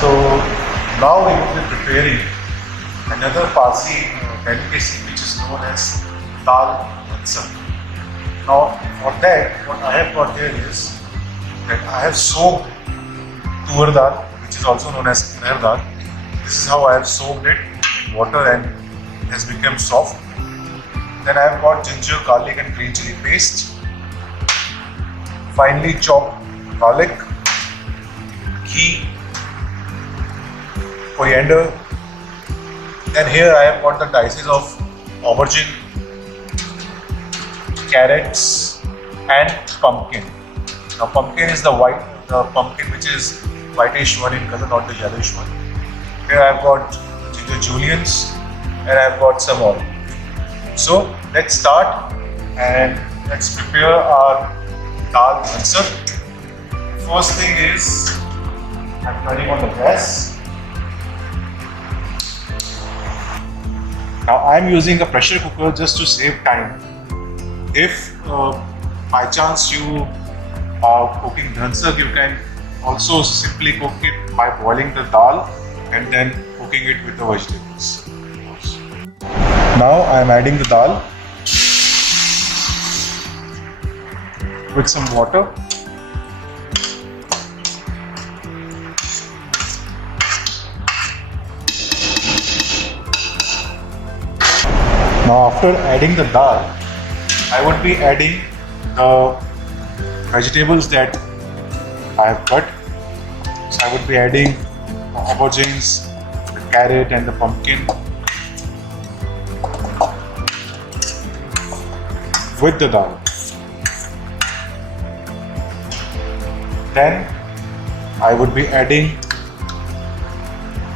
So now we will be preparing another Parsi delicacy which is known as Dal Dhansak. Now for that, what I have got here is that I have soaked tur dal, which is also known as anar dal. This is how I have soaked it in water and it has become soft. Then I have got ginger, garlic and green chili paste, finely chopped garlic, ghee, coriander, and here I have got the dices of aubergine, carrots and pumpkin. Now pumpkin is the pumpkin which is whitish one in color, not the yellowish one. Here I have got ginger julienne and I have got some oil. So let's start and let's prepare our Dal Dhansak. First thing is I'm turning on the gas. Now I'm using a pressure cooker just to save time. If by chance you are cooking dhansak, you can also simply cook it by boiling the dal and then cooking it with the vegetables. Now I am adding the dal with some water. Now after adding the dal, I would be adding the vegetables that I have cut. So I would be adding the aubergines, the carrot and the pumpkin with the dal. Then I would be adding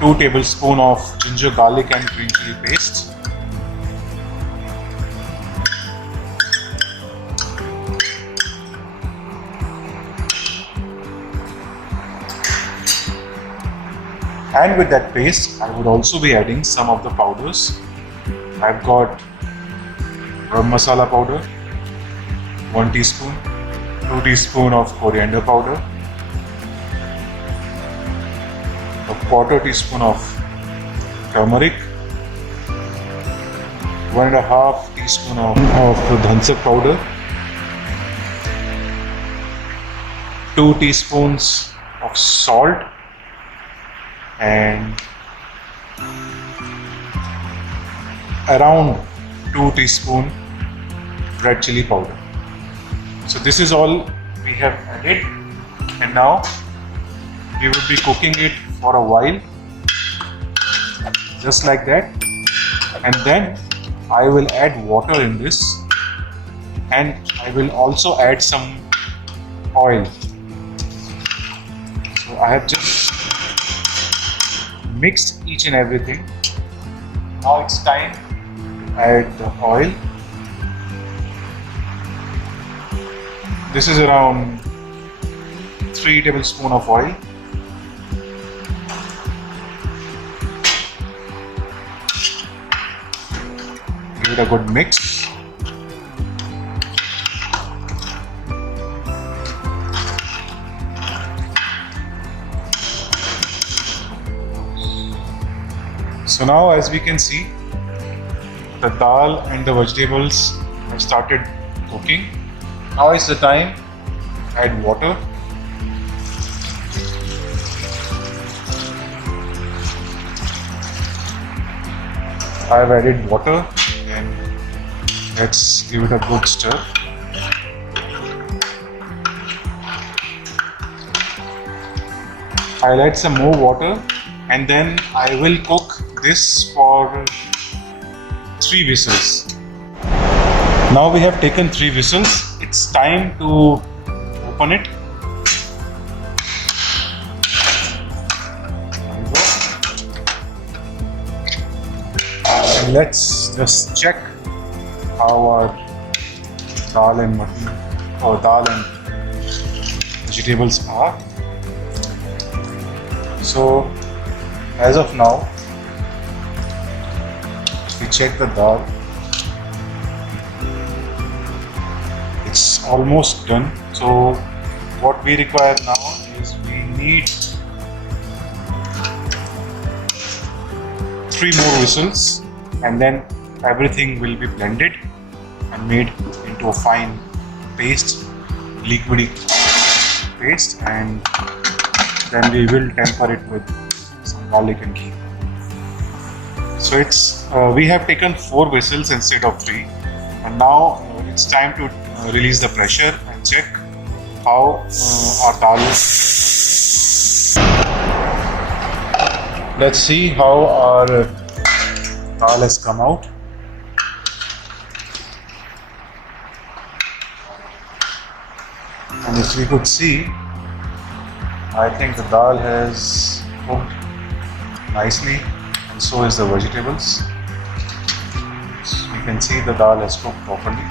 2 tablespoons of ginger, garlic and green chili paste. And with that paste, I would also be adding some of the powders. I've got garam masala powder, 1 teaspoon, 2 teaspoons of coriander powder, a 1/4 teaspoon of turmeric, 1.5 teaspoon of dhansak powder, 2 teaspoons of salt, and around 2 teaspoons red chili powder. So this is all we have added, and now we will be cooking it for a while, just like that, and then I will add water in this, and I will also add some oil. So I have just mixed each and everything. Now it's time to add the oil. This is around 3 tablespoons of oil. Give it a good mix. So now, as we can see, the dal and the vegetables have started cooking. Now is the time to add water. I have added water and let's give it a good stir. I'll add some more water and then I will cook this for 3 whistles. Now we have taken 3 whistles. It's time to open it. There we go. And let's just check how our dal and mutton or dal and vegetables are. So as of now, we check the dal. It's almost done. So what we require now is we need 3 more whistles, and then everything will be blended and made into a fine paste, liquidy paste, and then we will temper it with some garlic and ghee. So we have taken 4 whistles instead of 3, and now it's time to release the pressure and check how our dal is. Let's see how our dal has come out. And if we could see, I think the dal has cooked nicely, and so is the vegetables. So you can see the dal has cooked properly.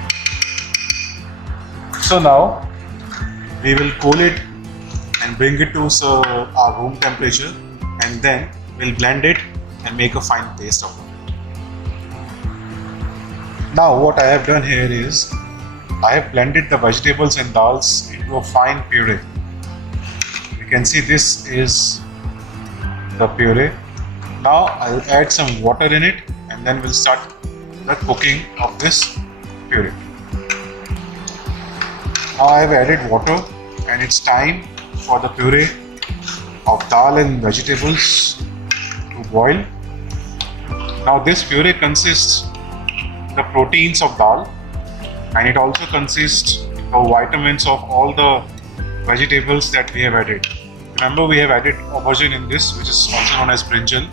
So now we will cool it and bring it to our room temperature, and then we'll blend it and make a fine paste of it. Now what I have done here is I have blended the vegetables and dals into a fine puree. You can see this is the puree. Now I'll add some water in it, and then we'll start the cooking of this puree. Now I have added water, and it's time for the puree of dal and vegetables to boil. Now this puree consists the proteins of dal, and it also consists of vitamins of all the vegetables that we have added. Remember, we have added aubergine in this, which is also known as brinjal,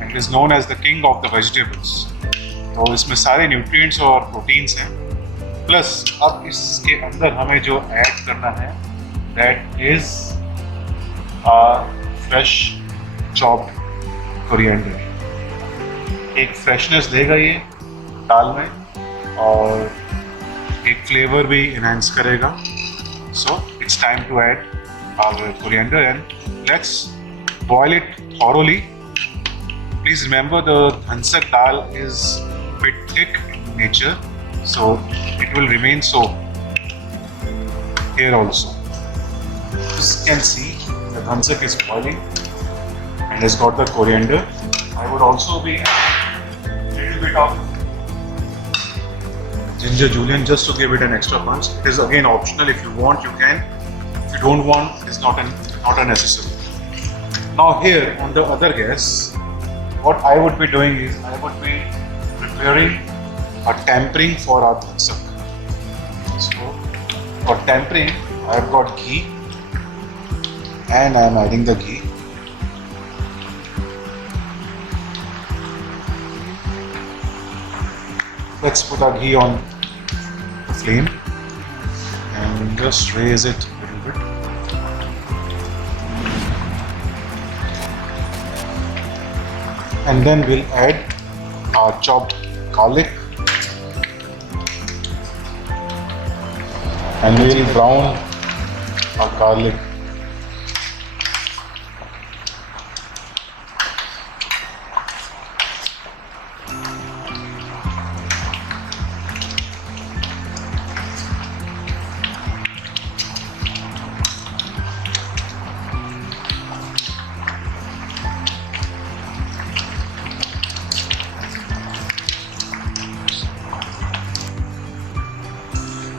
and it is known as the king of the vegetables. तो इसमें सारे nutrients और proteins हैं. Plus अब इसके अंदर हमें जो add करना है, that is fresh chopped coriander. एक freshness देगा ये दाल में, और एक flavor भी enhance करेगा. So it's time to add our coriander, and let's boil it thoroughly. Please remember, the Dhansak dal is a bit thick in nature, so it will remain so here also. As you can see, the Dhansak is boiling and has got the coriander. I would also be adding a little bit of ginger julienne just to give it an extra punch. It is again optional. If you want, you can. If you don't want, it's not a necessary. Now here on the other gas, what I would be doing is I would be preparing a tempering for our dhansak. So for tempering, I have got ghee, and I am adding the ghee. Let's put our ghee on the flame and just raise it a little bit. And then we'll add our chopped garlic, and we'll brown our garlic.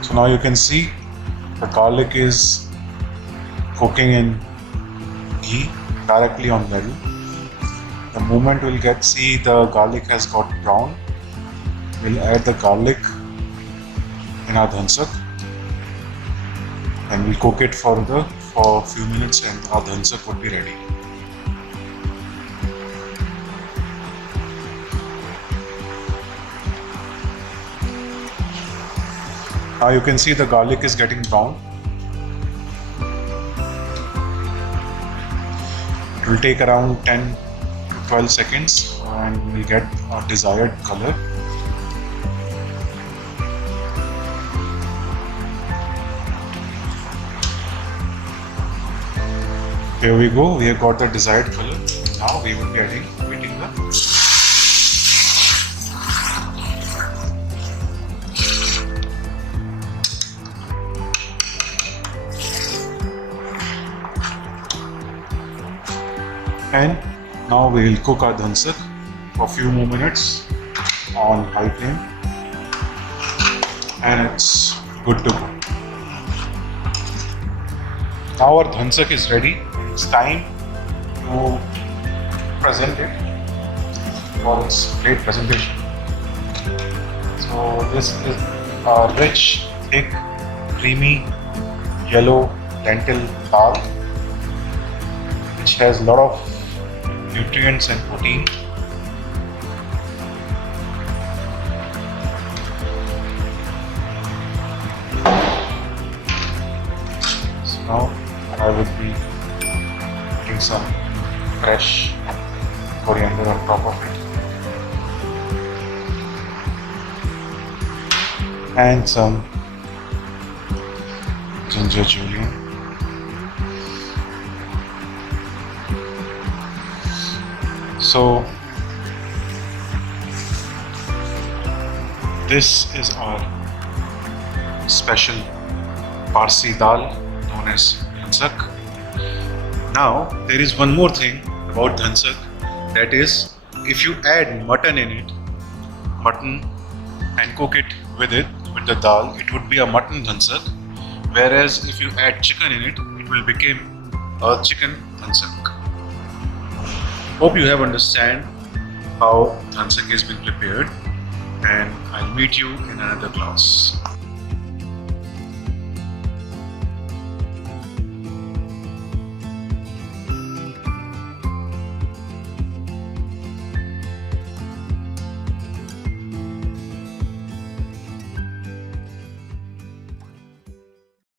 So now you can see the garlic is cooking in ghee directly on level. The moment we'll see the garlic has got brown, we'll add the garlic in our dhansak, and we'll cook it for a few minutes, and our dhansak would be ready. Now you can see the garlic is getting brown. It will take around 10 to 12 seconds and we'll get our desired color. Here we go, we have got the desired color. Now we will be adding the and now we will cook our dhansak for a few more minutes on high flame, and it's good to go. Now our dhansak is ready. It's time to present it for its plate presentation. So this is a rich, thick, creamy, yellow lentil dal, which has a lot of nutrients and protein. So now I would be putting some fresh coriander on top of it and some ginger julienne. So this is our special Parsi dal known as dhansak. Now there is one more thing about dhansak, that is, if you add mutton in it, and cook it with the dal, it would be a mutton dhansak. Whereas if you add chicken in it, it will become a chicken dhansak. Hope you have understand how dhansak has been prepared, and I'll meet you in another class.